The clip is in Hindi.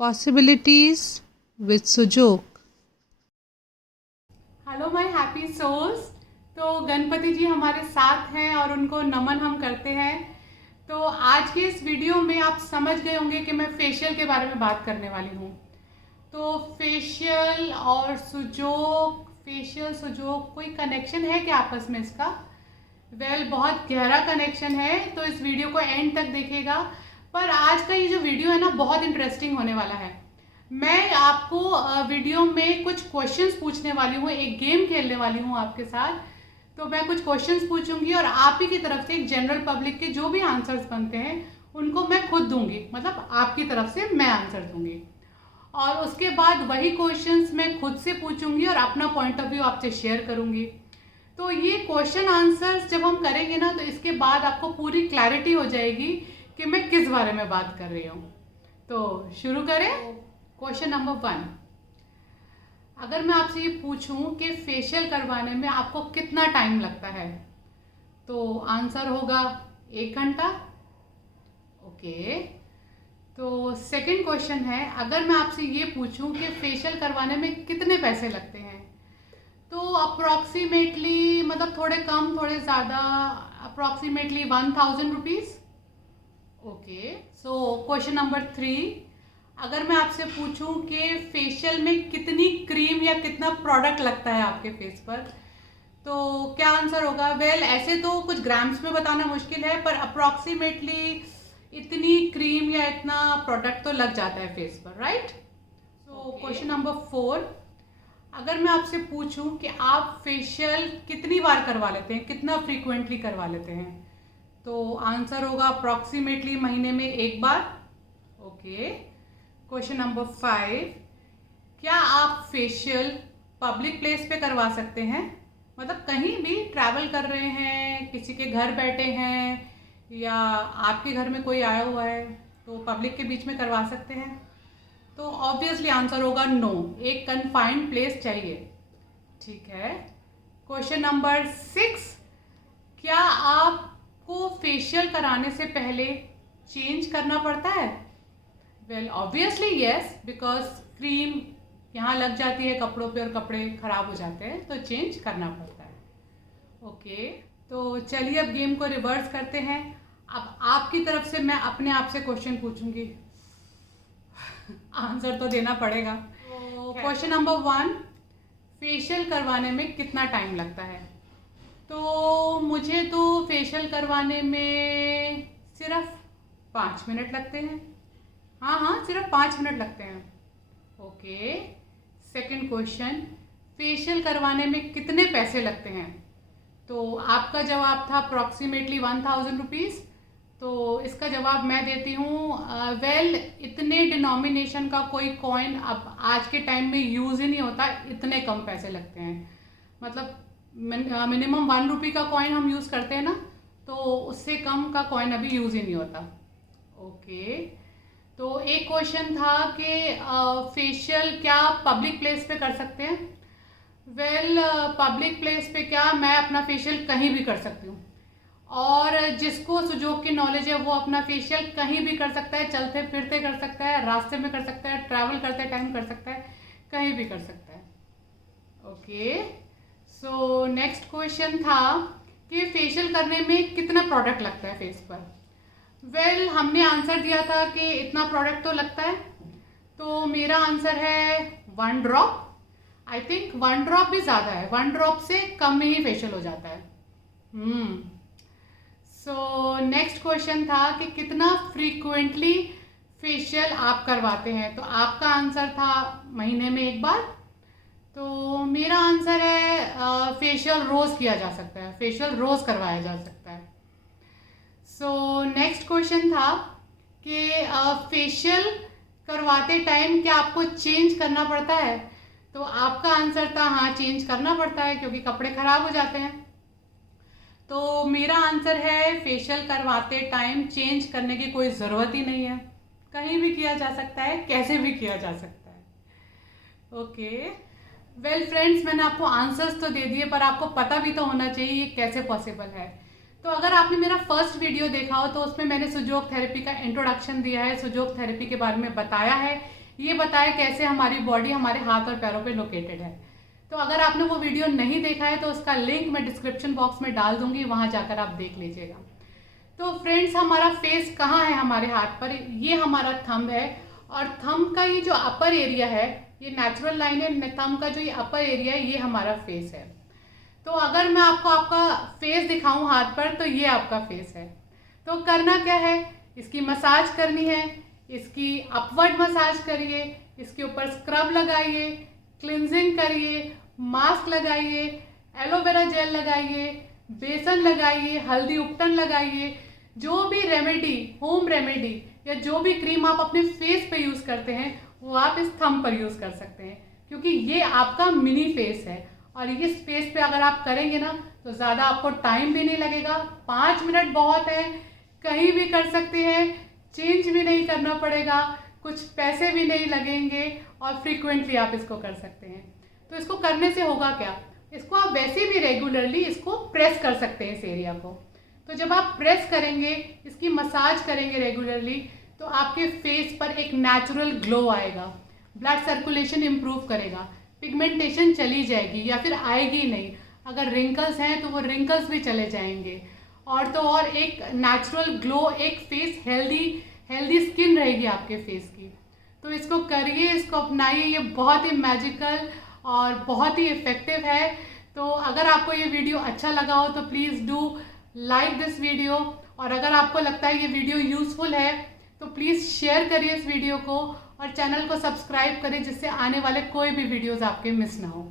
Possibilities with Sujok. Hello my happy souls. तो गणपति जी हमारे साथ हैं और उनको नमन हम करते हैं। तो आज के इस वीडियो में आप समझ गए होंगे कि मैं फेशियल के बारे में बात करने वाली हूँ। तो फेशियल और सुजोक, फेशियल सुजोक कोई कनेक्शन है क्या आपस में इसका? बहुत गहरा कनेक्शन है, तो इस वीडियो को एंड तक देखिएगा। पर आज का ये जो वीडियो है ना, बहुत इंटरेस्टिंग होने वाला है। मैं आपको वीडियो में कुछ क्वेश्चंस पूछने वाली हूँ, एक गेम खेलने वाली हूँ आपके साथ। तो मैं कुछ क्वेश्चंस पूछूंगी और आप ही की तरफ से एक जनरल पब्लिक के जो भी आंसर्स बनते हैं उनको मैं खुद दूंगी, मतलब आपकी तरफ से मैं आंसर दूंगी। और उसके बाद वही क्वेश्चंस मैं खुद से पूछूंगी और अपना पॉइंट ऑफ व्यू आपसे शेयर करूंगी। तो ये क्वेश्चन आंसर्स जब हम करेंगे ना, तो इसके बाद आपको पूरी क्लैरिटी हो जाएगी कि मैं किस बारे में बात कर रही हूँ। तो शुरू करें। क्वेश्चन नंबर 1, अगर मैं आपसे ये पूछूं कि फेशियल करवाने में आपको कितना टाइम लगता है, तो आंसर होगा 1 घंटा। ओके। तो सेकंड क्वेश्चन है, अगर मैं आपसे ये पूछूं कि फेशियल करवाने में कितने पैसे लगते हैं, तो अप्रॉक्सीमेटली, मतलब थोड़े कम थोड़े ज़्यादा, approximately 1000 rupees. Okay. So question number 3, अगर मैं आपसे पूछूं कि फेशियल में कितनी क्रीम या कितना प्रोडक्ट लगता है आपके फेस पर, तो क्या आंसर होगा? ऐसे तो कुछ ग्राम्स में बताना मुश्किल है, पर अप्रॉक्सीमेटली इतनी क्रीम या इतना प्रोडक्ट तो लग जाता है फेस पर, राइट? सो क्वेश्चन नंबर 4, अगर मैं आपसे पूछूं कि आप फेशियल कितनी बार करवा लेते हैं, कितना फ्रीक्वेंटली करवा लेते हैं, तो आंसर होगा अप्रॉक्सीमेटली महीने में 1 बार। ओके। क्वेश्चन नंबर 5, क्या आप फेशियल पब्लिक प्लेस पे करवा सकते हैं? मतलब कहीं भी ट्रैवल कर रहे हैं, किसी के घर बैठे हैं, या आपके घर में कोई आया हुआ है, तो पब्लिक के बीच में करवा सकते हैं? तो ऑब्वियसली आंसर होगा नो, एक कन्फाइंड प्लेस चाहिए। ठीक है। क्वेश्चन नंबर 6, क्या आपको फेशियल कराने से पहले चेंज करना पड़ता है? ऑब्वियसली यस, बिकॉज क्रीम यहाँ लग जाती है कपड़ों पे और कपड़े खराब हो जाते हैं, तो चेंज करना पड़ता है। ओके। तो चलिए अब गेम को रिवर्स करते हैं। अब आपकी तरफ से मैं अपने आप से क्वेश्चन पूछूंगी, आंसर तो देना पड़ेगा। तो क्वेश्चन नंबर 1, फेशियल करवाने में कितना टाइम लगता है? तो मुझे तो फेशियल करवाने में सिर्फ 5 मिनट लगते हैं। हाँ, सिर्फ 5 मिनट लगते हैं। ओके। सेकंड क्वेश्चन, फेशियल करवाने में कितने पैसे लगते हैं? तो आपका जवाब था अप्रॉक्सीमेटली 1000 रुपीज़। तो इसका जवाब मैं देती हूँ, इतने डिनोमिनेशन का कोई कॉइन अब आज के टाइम में यूज़ ही नहीं होता, इतने कम पैसे लगते हैं। मतलब मिनिमम 1 रुपये का कॉइन हम यूज़ करते हैं ना, तो उससे कम का कॉइन अभी यूज़ ही नहीं होता। ओके। तो एक क्वेश्चन था कि फेशियल क्या पब्लिक प्लेस पे कर सकते हैं? पब्लिक प्लेस पे क्या, मैं अपना फेशियल कहीं भी कर सकती हूँ, और जिसको सुजोक की नॉलेज है वो अपना फेशियल कहीं भी कर सकता है, चलते फिरते कर सकता है, रास्ते में कर सकता है, ट्रैवल करते टाइम कर सकता है, कहीं भी कर सकता है। ओके। सो नेक्स्ट क्वेश्चन था कि फेशियल करने में कितना प्रोडक्ट लगता है फेस पर? हमने आंसर दिया था कि इतना प्रोडक्ट तो लगता है, तो मेरा आंसर है 1 ड्रॉप। आई थिंक 1 ड्रॉप भी ज़्यादा है, 1 ड्रॉप से कम में ही फेशियल हो जाता है। सो नेक्स्ट क्वेश्चन था कि कितना फ्रीक्वेंटली फेशियल आप करवाते हैं, तो आपका आंसर था महीने में 1 बार। तो मेरा आंसर है फेशियल रोज़ किया जा सकता है, फेशियल रोज़ करवाया जा सकता है। सो नेक्स्ट क्वेश्चन था कि फेशियल करवाते टाइम क्या आपको चेंज करना पड़ता है? तो आपका आंसर था हाँ, चेंज करना पड़ता है क्योंकि कपड़े ख़राब हो जाते हैं। तो मेरा आंसर है फेशियल करवाते टाइम चेंज करने की कोई ज़रूरत ही नहीं है, कहीं भी किया जा सकता है, कैसे भी किया जा सकता है। ओके। फ्रेंड्स, मैंने आपको आंसर्स तो दे दिए, पर आपको पता भी तो होना चाहिए ये कैसे पॉसिबल है। तो अगर आपने मेरा फर्स्ट वीडियो देखा हो तो उसमें मैंने सुजोक थेरेपी का इंट्रोडक्शन दिया है, सुजोक थेरेपी के बारे में बताया है। ये बताए कैसे हमारी बॉडी हमारे हाथ और पैरों पे लोकेटेड है। तो अगर आपने वो वीडियो नहीं देखा है तो उसका लिंक मैं डिस्क्रिप्शन बॉक्स में डाल दूंगी, वहाँ जाकर आप देख लीजिएगा। तो फ्रेंड्स, हमारा फेस कहाँ है हमारे हाथ पर? ये हमारा थंब है, और थंब का ये जो अपर एरिया है, ये नेचुरल लाइन है, थंब का जो ये अपर एरिया है ये हमारा फेस है। तो अगर मैं आपको आपका फेस दिखाऊं हाथ पर, तो ये आपका फेस है। तो करना क्या है, इसकी मसाज करनी है, इसकी अपवर्ड मसाज करिए, इसके ऊपर स्क्रब लगाइए, क्लिनजिंग करिए, मास्क लगाइए, एलोवेरा जेल लगाइए, बेसन लगाइए, हल्दी उपटन लगाइए। जो भी रेमेडी, होम रेमेडी या जो भी क्रीम आप अपने फेस पे यूज़ करते हैं वो आप इस थंब पर यूज़ कर सकते हैं, क्योंकि ये आपका मिनी फेस है। और इस फेस पे अगर आप करेंगे ना तो ज़्यादा आपको टाइम भी नहीं लगेगा, 5 मिनट बहुत है, कहीं भी कर सकते हैं, चेंज भी नहीं करना पड़ेगा, कुछ पैसे भी नहीं लगेंगे, और फ्रीक्वेंटली आप इसको कर सकते हैं। तो इसको करने से होगा क्या, इसको आप वैसे भी रेगुलरली इसको प्रेस कर सकते हैं इस एरिया को। तो जब आप प्रेस करेंगे, इसकी मसाज करेंगे रेगुलरली, तो आपके फेस पर एक नेचुरल ग्लो आएगा, ब्लड सर्कुलेशन इम्प्रूव करेगा, पिगमेंटेशन चली जाएगी या फिर आएगी नहीं। अगर रिंकल्स हैं तो वो रिंकल्स भी चले जाएंगे, और तो और एक नेचुरल ग्लो, एक फेस हेल्दी स्किन रहेगी आपके फेस की। तो इसको करिए, इसको अपनाइए, ये बहुत ही मैजिकल और बहुत ही इफ़ेक्टिव है। तो अगर आपको ये वीडियो अच्छा लगा हो तो please do like this video, और अगर आपको लगता है ये वीडियो यूज़फुल है तो प्लीज़ शेयर करिए इस वीडियो को, और चैनल को सब्सक्राइब करें जिससे आने वाले कोई भी वीडियोज़ आपके मिस ना हो।